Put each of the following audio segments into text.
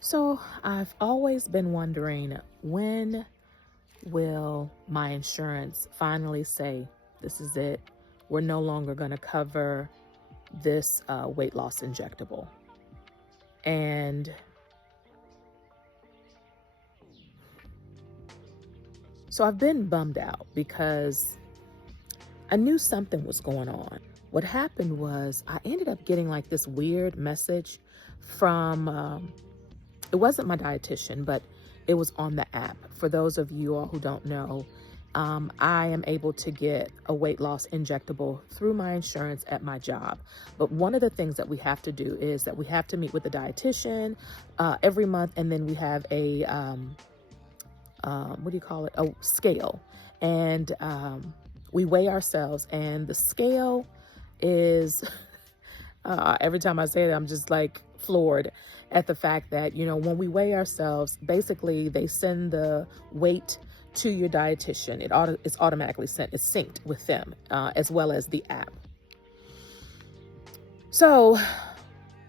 So I've always been wondering, when will my insurance finally say, this is it? We're no longer going to cover this weight loss injectable. And so I've been bummed out because I knew something was going on. What happened was I ended up getting like this weird message from, it wasn't my dietitian, but it was on the app. For those of you all who don't know, I am able to get a weight loss injectable through my insurance at my job. But one of the things that we have to do is that we have to meet with the dietitian every month, and then we have a, what do you call it? A scale. And we weigh ourselves, and the scale is, every time I say that, I'm just like floored at the fact that, when we weigh ourselves, basically they send the weight to your dietitian. It's automatically sent. It's synced with them, as well as the app. So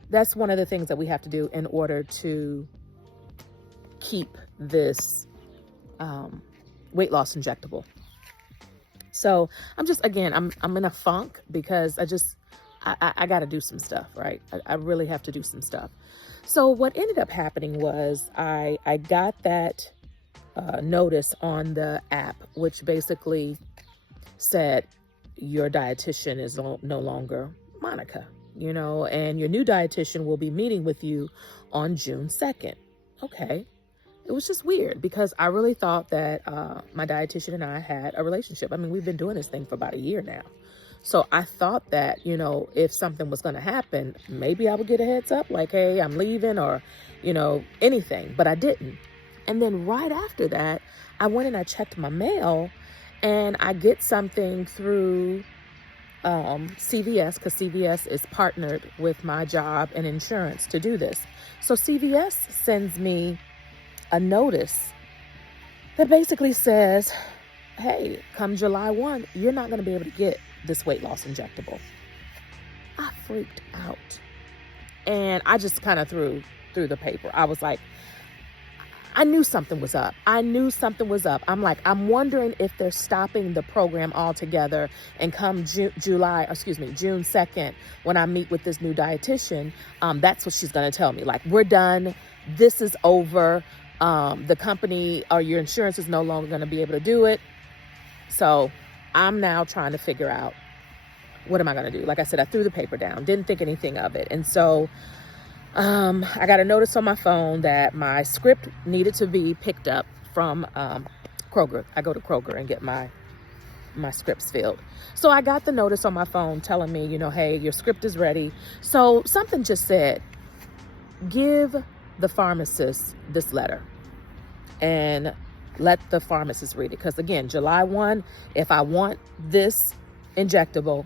that's one of the things that we have to do in order to keep this weight loss injectable. So I'm just, again, I'm in a funk because I got to do some stuff, right? I really have to do some stuff. So what ended up happening was I got that notice on the app, which basically said your dietitian is no longer Monica, and your new dietitian will be meeting with you on June 2nd. Okay. It was just weird because I really thought that my dietitian and I had a relationship. I mean, we've been doing this thing for about a year now. So I thought that, if something was going to happen, maybe I would get a heads up like, hey, I'm leaving, or, anything, but I didn't. And then right after that, I went and I checked my mail, and I get something through CVS, because CVS is partnered with my job and insurance to do this. So CVS sends me a notice that basically says, hey, come July 1, you're not going to be able to get this weight loss injectable. I freaked out, and I just kind of threw the paper. I was like, I knew something was up. I'm like, I'm wondering if they're stopping the program altogether, and come June 2nd, when I meet with this new dietitian, that's what she's going to tell me. Like, we're done. This is over. The company or your insurance is no longer going to be able to do it. So I'm now trying to figure out, what am I going to do? Like I said, I threw the paper down, didn't think anything of it. And so I got a notice on my phone that my script needed to be picked up from Kroger. I go to Kroger and get my scripts filled. So I got the notice on my phone telling me, hey, your script is ready. So something just said, give the pharmacist this letter and let the pharmacist read it. Because again, July 1, if I want this injectable,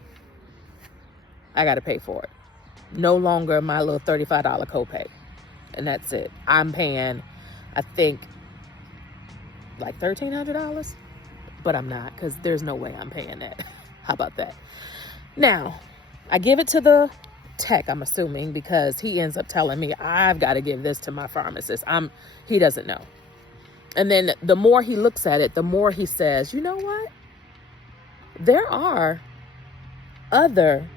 I got to pay for it. No longer my little $35 copay. And that's it. I'm paying, I think, like $1,300, but I'm not, because there's no way I'm paying that. How about that? Now, I give it to the tech, I'm assuming, because he ends up telling me I've got to give this to my pharmacist. He doesn't know. And then the more he looks at it, the more he says, you know what? There are other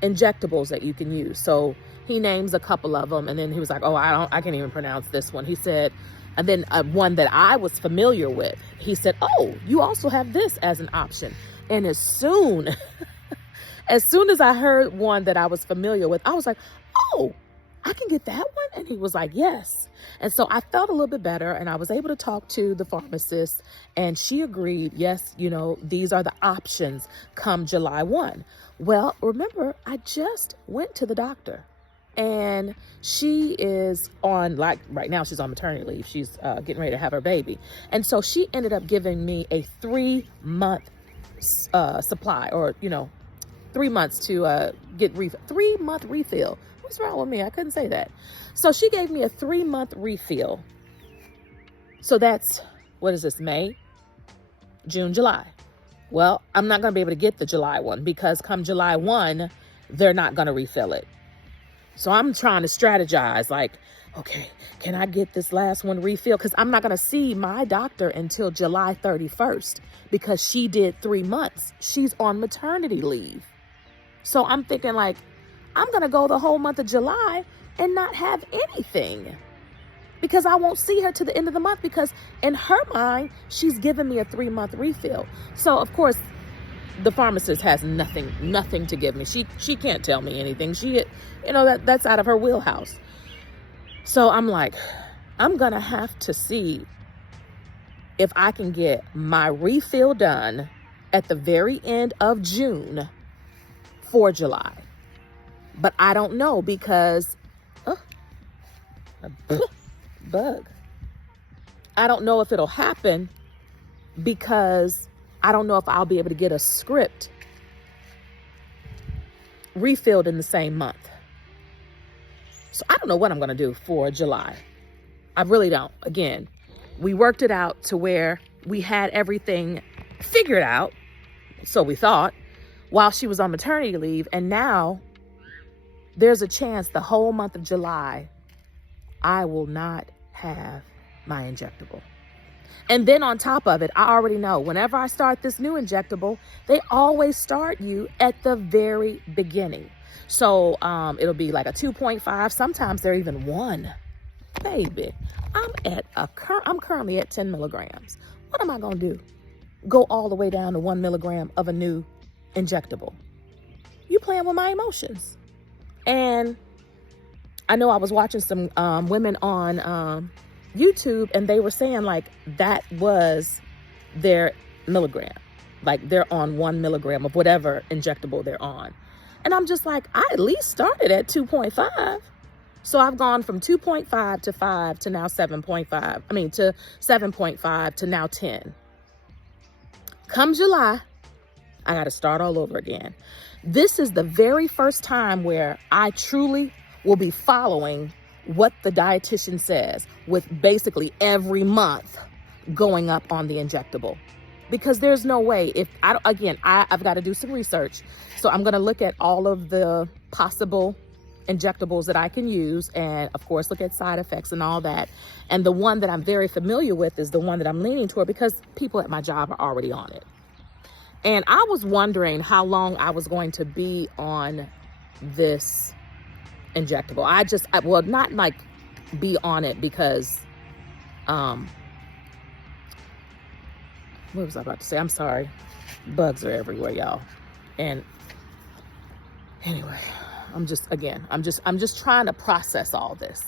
injectables that you can use. So he names a couple of them, and then he was like, oh, I can't even pronounce this one. He said, and then one that I was familiar with, he said, oh, you also have this as an option. And as soon as I heard one that I was familiar with, I was like, oh, I can get that one? And he was like, yes. And so I felt a little bit better, and I was able to talk to the pharmacist, and she agreed, yes, these are the options come July 1. Well, remember, I just went to the doctor, and she is on, like, right now she's on maternity leave. She's getting ready to have her baby. And so she ended up giving me a 3-month supply, or, 3 months to get 3-month refill. What's wrong with me? I couldn't say that. So she gave me a 3-month refill. So that's, what is this, May, June, July. Well, I'm not going to be able to get the July one, because come July 1, they're not going to refill it. So I'm trying to strategize, like, okay, can I get this last one refilled? Because I'm not going to see my doctor until July 31st because she did 3 months. She's on maternity leave. So I'm thinking like, I'm going to go the whole month of July and not have anything because I won't see her to the end of the month because in her mind, she's giving me a 3-month refill. So of course, the pharmacist has nothing to give me. She can't tell me anything. That's out of her wheelhouse. So I'm like, I'm going to have to see if I can get my refill done at the very end of June for July. But I don't know because, a bug. I don't know if it'll happen because I don't know if I'll be able to get a script refilled in the same month. So I don't know what I'm going to do for July. I really don't. Again, we worked it out to where we had everything figured out, so we thought, while she was on maternity leave. And now there's a chance the whole month of July, I will not have my injectable. And then on top of it, I already know whenever I start this new injectable, they always start you at the very beginning. So it'll be like a 2.5. Sometimes they're even 1. Baby, I'm currently at 10 milligrams. What am I going to do? Go all the way down to 1 milligram of a new injectable? You playing with my emotions. And I know I was watching some women on YouTube, and they were saying like that was their milligram. Like they're on 1 milligram of whatever injectable they're on. And I'm just like, I at least started at 2.5. So I've gone from 2.5 to 5 to now 7.5. To 7.5 to now 10. Come July, I got to start all over again. This is the very first time where I truly will be following what the dietitian says, with basically every month going up on the injectable. Because there's no way, I've got to do some research. So I'm going to look at all of the possible injectables that I can use, and of course look at side effects and all that. And the one that I'm very familiar with is the one that I'm leaning toward because people at my job are already on it. And I was wondering how long I was going to be on this injectable. Not like be on it because, what was I about to say? I'm sorry. Bugs are everywhere, y'all. And anyway, I'm just trying to process all this.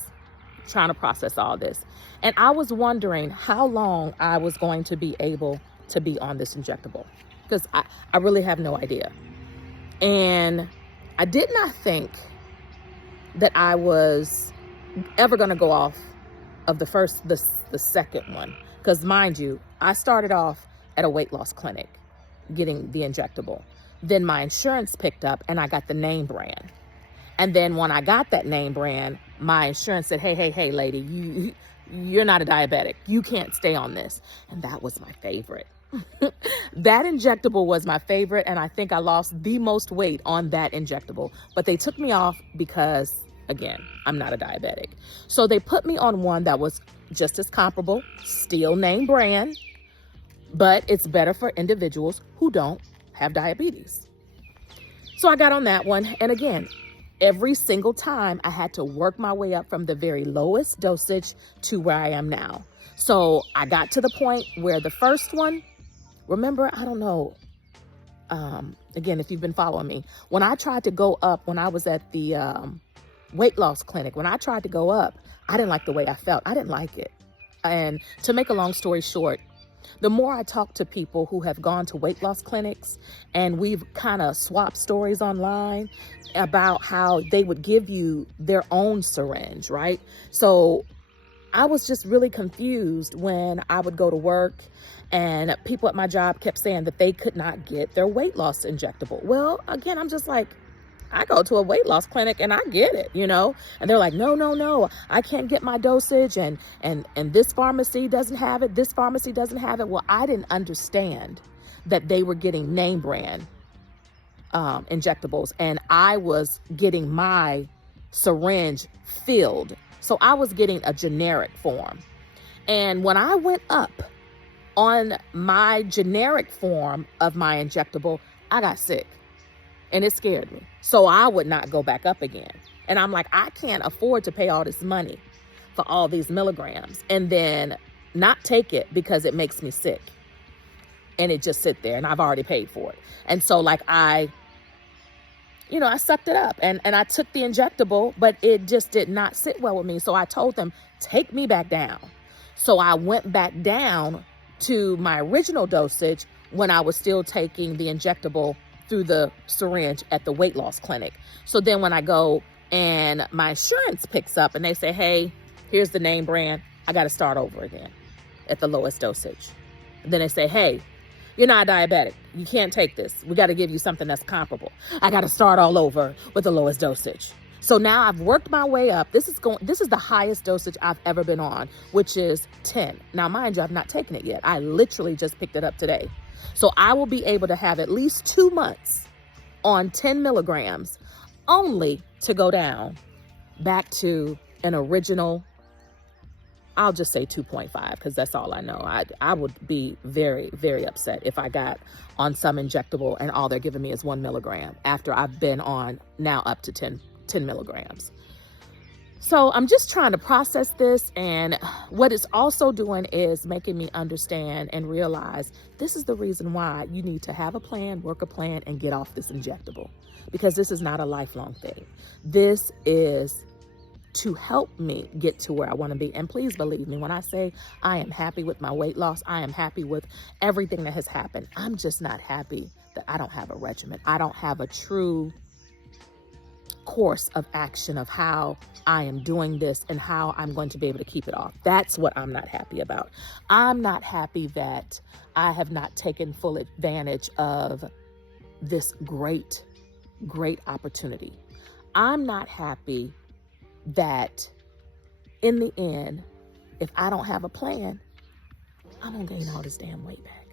And I was wondering how long I was going to be able to be on this injectable because I really have no idea. And I did not think that I was ever going to go off of the second one. Because mind you, I started off at a weight loss clinic getting the injectable. Then my insurance picked up and I got the name brand. And then when I got that name brand, my insurance said, hey, lady, you're not a diabetic. You can't stay on this. And that was my favorite. That injectable was my favorite. And I think I lost the most weight on that injectable. But they took me off because, again, I'm not a diabetic. So they put me on one that was just as comparable, still name brand, but it's better for individuals who don't have diabetes. So I got on that one. And again, every single time I had to work my way up from the very lowest dosage to where I am now. So I got to the point where the first one, remember, I don't know, again, if you've been following me, when I tried to go up, when I was at the weight loss clinic, when I tried to go up, I didn't like the way I felt. I didn't like it. And to make a long story short, the more I talk to people who have gone to weight loss clinics, and we've kind of swapped stories online about how they would give you their own syringe, right? So I was just really confused when I would go to work and people at my job kept saying that they could not get their weight loss injectable. Well, again, I'm just like, I go to a weight loss clinic and I get it, you know? And they're like, no, I can't get my dosage and this pharmacy doesn't have it. This pharmacy doesn't have it. Well, I didn't understand that they were getting name brand injectables and I was getting my syringe filled. So I was getting a generic form. And when I went up on my generic form of my injectable, I got sick and it scared me. So I would not go back up again. And I'm like, I can't afford to pay all this money for all these milligrams and then not take it because it makes me sick. And it just sit there and I've already paid for it. And so like I sucked it up and I took the injectable, but it just did not sit well with me. So I told them, take me back down. So I went back down to my original dosage when I was still taking the injectable through the syringe at the weight loss clinic. So then when I go and my insurance picks up and they say, hey, here's the name brand, I got to start over again at the lowest dosage. And then they say, hey, you're not diabetic. You can't take this. We got to give you something that's comparable. I got to start all over with the lowest dosage. So now I've worked my way up. This is the highest dosage I've ever been on, which is 10. Now, mind you, I've not taken it yet. I literally just picked it up today. So I will be able to have at least 2 months on 10 milligrams only to go down back to an original, I'll just say 2.5 because that's all I know. I would be very, very upset if I got on some injectable and all they're giving me is 1 milligram after I've been on now up to 10 milligrams. So I'm just trying to process this, and what it's also doing is making me understand and realize this is the reason why you need to have a plan, work a plan, and get off this injectable, because this is not a lifelong thing. This is to help me get to where I want to be. And please believe me when I say I am happy with my weight loss. I am happy with everything that has happened. I'm just not happy that I don't have a regimen. I don't have a true course of action of how I am doing this and how I'm going to be able to keep it off. That's what I'm not happy about. I'm not happy that I have not taken full advantage of this great, great opportunity. I'm not happy that in the end, if I don't have a plan, I'm gonna gain all this damn weight back.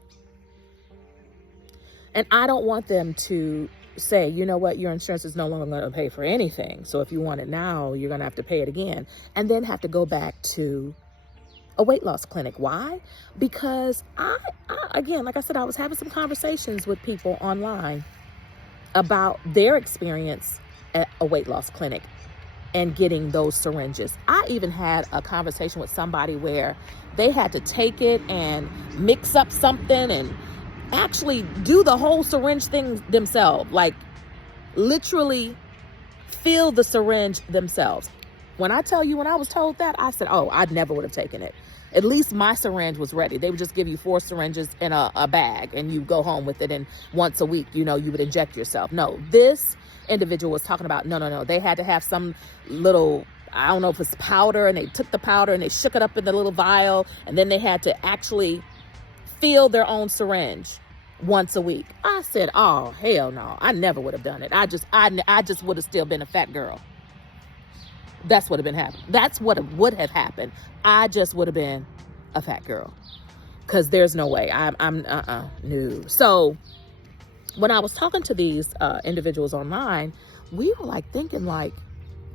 And I don't want them to say, you know what, your insurance is no longer going to pay for anything. So if you want it now, you're going to have to pay it again and then have to go back to a weight loss clinic. Why? Because I again, like I said, I was having some conversations with people online about their experience at a weight loss clinic and getting those syringes. I even had a conversation with somebody where they had to take it and mix up something and actually do the whole syringe thing themselves, like literally fill the syringe themselves. When I tell you, when I was told that, I said, oh, I never would have taken it. At least my syringe was ready. They would just give you 4 syringes in a bag and you go home with it. And once a week, you would inject yourself. No, this individual was talking about, no. They had to have some little, I don't know if it's powder, and they took the powder and they shook it up in the little vial. And then they had to actually fill their own syringe once a week. I said, oh, hell no. I never would have done it. I just would have still been a fat girl. That's what would have happened. That's what would have happened. I just would have been a fat girl. Because there's no way. No. So when I was talking to these individuals online, we were like thinking like,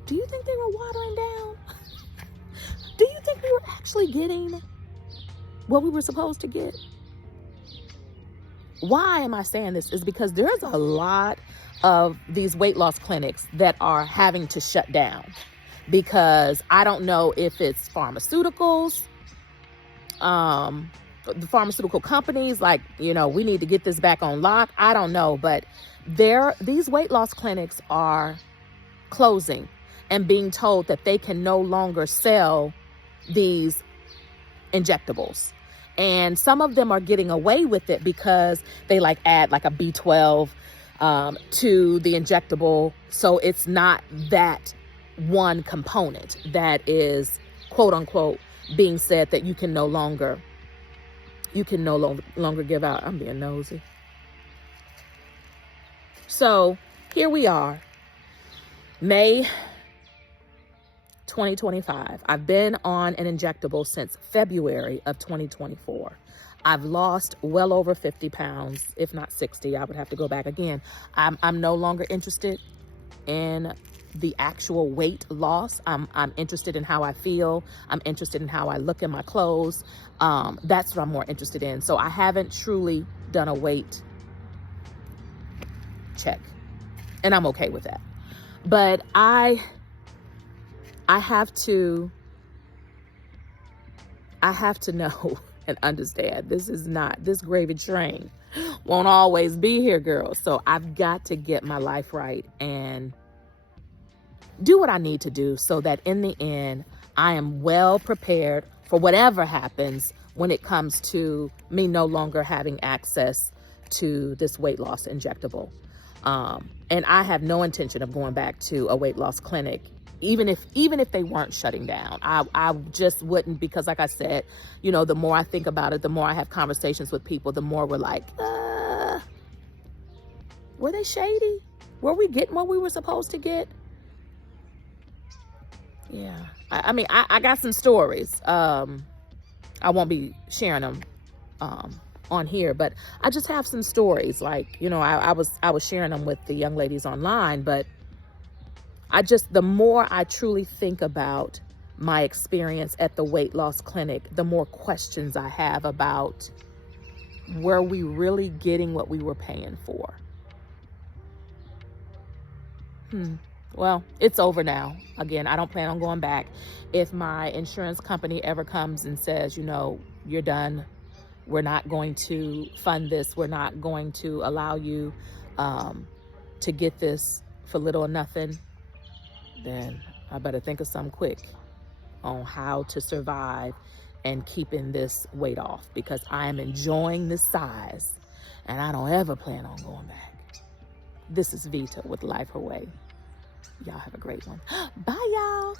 do you think they were watering down? Do you think we were actually getting what we were supposed to get? Why am I saying this? Is because there's a lot of these weight loss clinics that are having to shut down because I don't know if it's pharmaceuticals, the pharmaceutical companies, like, we need to get this back on lock. I don't know, but these weight loss clinics are closing and being told that they can no longer sell these injectables. And some of them are getting away with it because they add a B12 to the injectable. So it's not that one component that is quote unquote being said that you can no longer give out. I'm being nosy. So here we are, May 2025. I've been on an injectable since February of 2024. I've lost well over 50 pounds, if not 60. I would have to go back again. I'm no longer interested in the actual weight loss. I'm interested in how I feel. I'm interested in how I look in my clothes. That's what I'm more interested in. So I haven't truly done a weight check, and I'm okay with that. But I have to know and understand this gravy train won't always be here, girl. So I've got to get my life right and do what I need to do so that in the end, I am well prepared for whatever happens when it comes to me no longer having access to this weight loss injectable. And I have no intention of going back to a weight loss clinic, even if they weren't shutting down. I just wouldn't, because like I said, the more I think about it, the more I have conversations with people, the more we're like, were they shady? Were we getting what we were supposed to get? Yeah. I mean, I got some stories. I won't be sharing them on here, but I just have some stories. Like, I was sharing them with the young ladies online, but the more I truly think about my experience at the weight loss clinic, the more questions I have about, were we really getting what we were paying for? Well, it's over now. Again, I don't plan on going back. If my insurance company ever comes and says, you're done, we're not going to fund this, we're not going to allow you to get this for little or nothing, then I better think of something quick on how to survive and keeping this weight off, because I am enjoying this size and I don't ever plan on going back. This is Vita with Life Her Way. Y'all have a great one. Bye, y'all.